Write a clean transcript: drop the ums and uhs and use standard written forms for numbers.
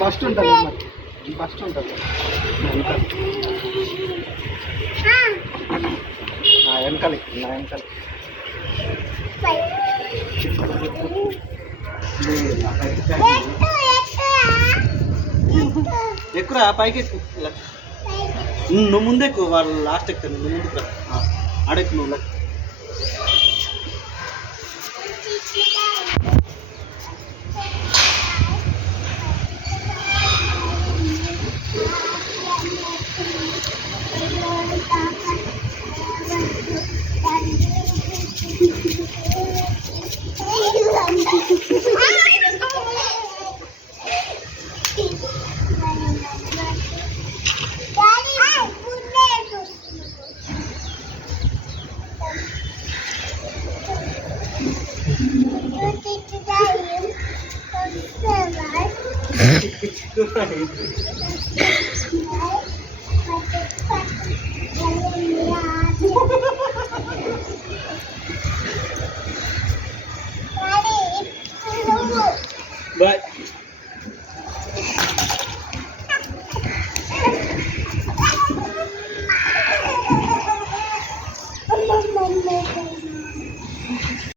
first ఉంటుంది first ఉంటుంది వెనకాలి నా వెనకాలి ఎక్కురా పైకి ఎక్కు నువ్వు ముందెక్కు వాళ్ళు లాస్ట్ ఎక్కుతాను నువ్వు ముందుకు ఆడెక్కు నువ్వు But